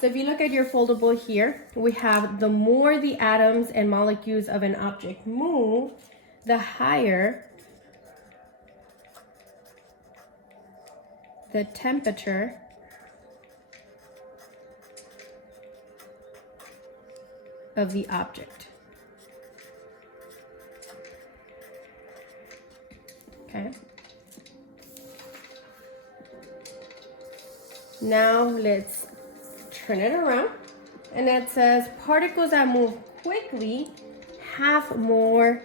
So if you look at your foldable here, we have the more the atoms and molecules of an object move, the higher the temperature of the object. Okay. Now let's turn it around, and it says particles that move quickly have more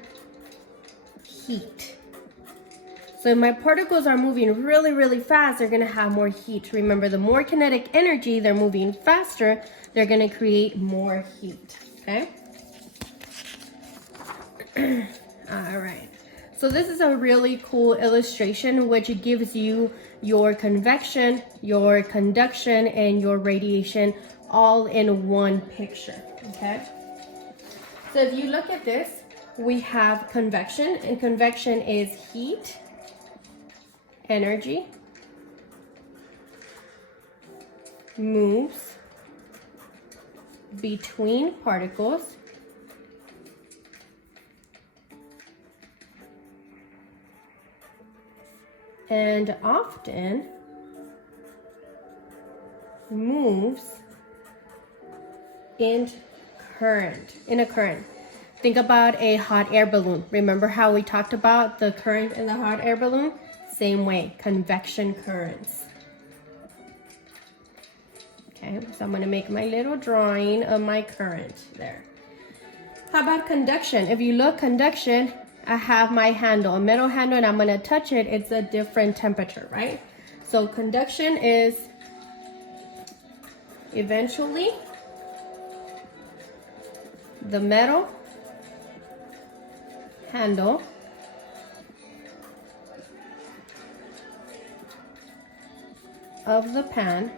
heat. So if my particles are moving really, really fast, they're gonna have more heat. Remember, the more kinetic energy, they're moving faster, they're gonna create more heat, okay? All right. So this is a really cool illustration which gives you your convection, your conduction, and your radiation all in one picture, okay? So if you look at this, we have convection, and convection is heat, energy, moves between particles, and often moves in a current. Think about a hot air balloon. Remember how we talked about the current in the hot air balloon? Same way, convection currents. Okay, so I'm gonna make my little drawing of my current there. How about conduction? If you look, conduction, I have my handle, a metal handle, and I'm gonna touch it, it's a different temperature, right? So conduction is eventually the metal handle of the pan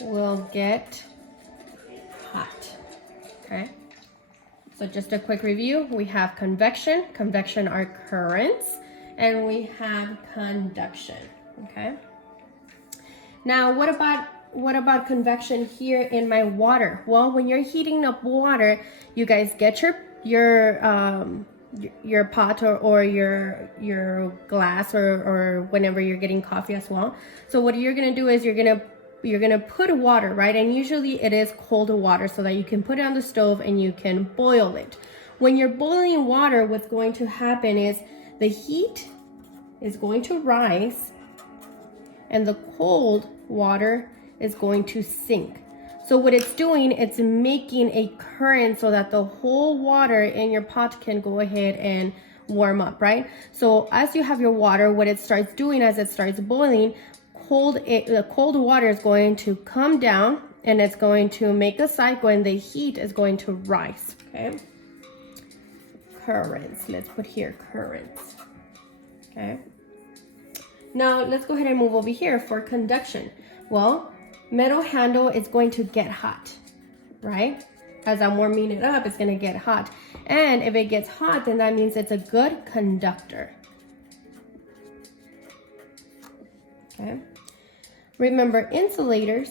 will get hot, okay? So just a quick review, we have convection. Convection are currents, and we have conduction, okay? Now, what about convection here in my water? Well, when you're heating up water, you guys get your pot or your glass or whenever you're getting coffee as well. So what you're gonna do is you're gonna put water, right? And usually it is cold water so that you can put it on the stove and you can boil it. When you're boiling water, what's going to happen is the heat is going to rise and the cold water is going to sink. So what it's doing, it's making a current so that the whole water in your pot can go ahead and warm up, right? So as you have your water, what it starts doing as it starts boiling, the cold water is going to come down and it's going to make a cycle and the heat is going to rise, okay? Currents, let's put here currents, okay? Now let's go ahead and move over here for conduction. Well, metal handle is going to get hot, right? As I'm warming it up, it's gonna get hot. And if it gets hot, then that means it's a good conductor, okay? Remember, insulators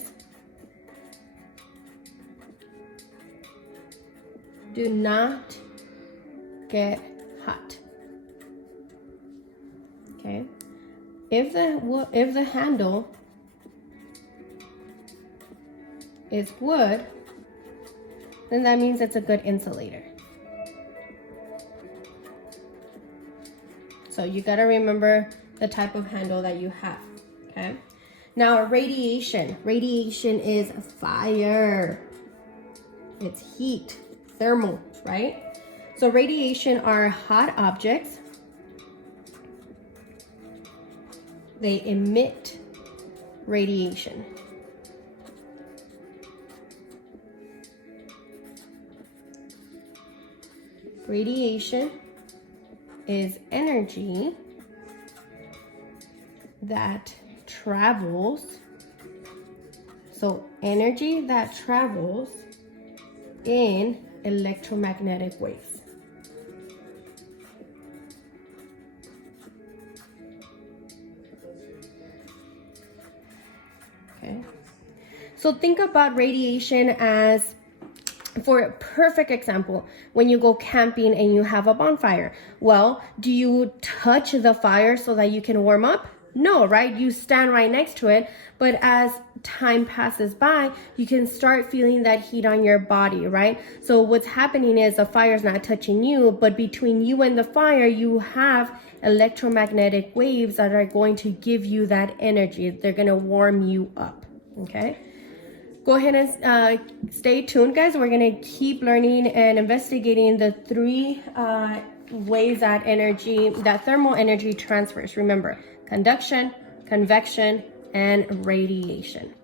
do not get hot, okay? If the handle is wood, then that means it's a good insulator. So you gotta remember the type of handle that you have, okay? Now radiation. Radiation is fire. It's heat, thermal, right? So radiation are hot objects. They emit radiation. Radiation is energy that travels. So energy that travels in electromagnetic waves. Okay. So think about radiation as, for a perfect example, when you go camping and you have a bonfire. Well, do you touch the fire so that you can warm up? No, right? You stand right next to it. But as time passes by, you can start feeling that heat on your body, right? So what's happening is the fire's not touching you, but between you and the fire, you have electromagnetic waves that are going to give you that energy. They're going to warm you up, okay? Go ahead and stay tuned, guys. We're going to keep learning and investigating the three ways that thermal energy transfers. Remember, conduction, convection, and radiation.